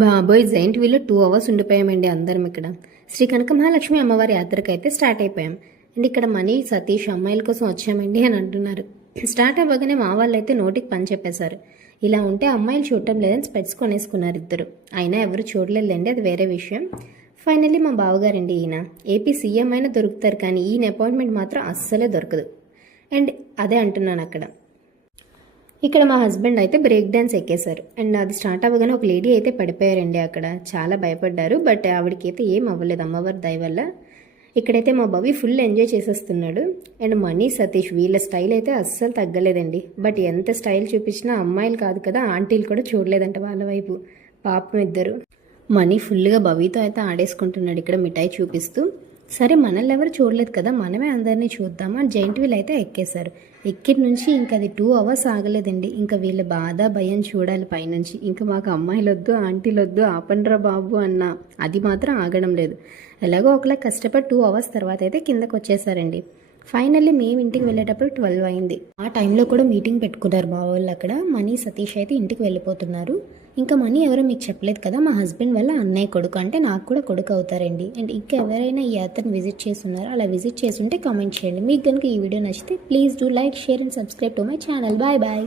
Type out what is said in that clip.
బాబోయ్ giant వీల్లో 2 hours ఉండిపోయామండి అందరం ఇక్కడ. శ్రీ కనకమహాలక్ష్మి అమ్మవారి యాత్రకు అయితే స్టార్ట్ అయిపోయాం. అండ్ ఇక్కడ మనీ సతీష్ అమ్మాయిల కోసం వచ్చామండి అని అంటున్నారు. స్టార్ట్ అవ్వగానే మా వాళ్ళు అయితే నోటికి పని చెప్పేశారు. ఇలా ఉంటే అమ్మాయిలు చూడటం లేదని స్పెట్స్ కొనేసుకున్నారు ఇద్దరు. అయినా ఎవరు చూడలేదండి, అది వేరే విషయం. ఫైనల్లీ మా బావగారండి ఈయన ఏపీ సీఎం అయినా దొరుకుతారు, కానీ ఈయన అపాయింట్మెంట్ మాత్రం అస్సలే దొరకదు. అండ్ అదే అంటున్నాను అక్కడ. ఇక్కడ మా హస్బెండ్ అయితే బ్రేక్ డ్యాన్స్ ఎక్కేశారు. అండ్ అది స్టార్ట్ అవ్వగానే ఒక లేడీ అయితే పడిపోయారండి అక్కడ. చాలా భయపడ్డారు, బట్ ఆవిడకైతే ఏం అవ్వలేదు అమ్మవారి దయ వల్ల. ఇక్కడైతే మా బాబీ ఫుల్ ఎంజాయ్ చేసేస్తున్నాడు. అండ్ మనీ సతీష్ వీళ్ళ స్టైల్ అయితే అస్సలు తగ్గలేదండి. బట్ ఎంత స్టైల్ చూపించినా అమ్మాయిలు కాదు కదా, ఆంటీలు కూడా చూడలేదంట వాళ్ళ వైపు. పాపం ఇద్దరు. మనీ ఫుల్గా బవీతో అయితే ఆడేసుకుంటున్నాడు ఇక్కడ మిఠాయి చూపిస్తూ. సరే మనల్ని ఎవరు చూడలేదు కదా, మనమే అందరినీ చూద్దామా అని జైంట్ వీల్ అయితే ఎక్కేశారు. ఎక్కిన నుంచి ఇంకా అది 2 అవర్స్ ఆగలేదండి. ఇంకా వీళ్ళ బాధ భయం చూడాలి పైనుంచి. ఇంకా మాకు అమ్మాయిలు వద్దు ఆంటీలు వద్దు ఆపండ్రా బాబు అన్న అది మాత్రం ఆగడం లేదు. ఎలాగో ఒకలా కష్టపడి 2 అవర్స్ తర్వాత అయితే కిందకు వచ్చేసారండి. ఫైనల్లీ మేము ఇంటికి వెళ్ళేటప్పుడు 12 అయింది. ఆ టైంలో కూడా మీటింగ్ పెట్టుకున్నారు మా వాళ్ళు అక్కడ. మనీ సతీష్ అయితే ఇంటికి వెళ్ళిపోతున్నారు. ఇంకా మనీ ఎవరో మీకు చెప్పలేదు కదా, మా హస్బెండ్ వల్ల అన్నయ్య కొడుకు, అంటే నాకు కూడా కొడుకు అవుతారండి. అండ్ ఇంకా ఎవరైనా ఈ యాత్రను విజిట్ చేస్తున్నారో అలా విజిట్ చేస్తుంటే కామెంట్ చేయండి. మీకు కనుక ఈ వీడియో నచ్చితే please do like, share and subscribe to my channel. Bye bye.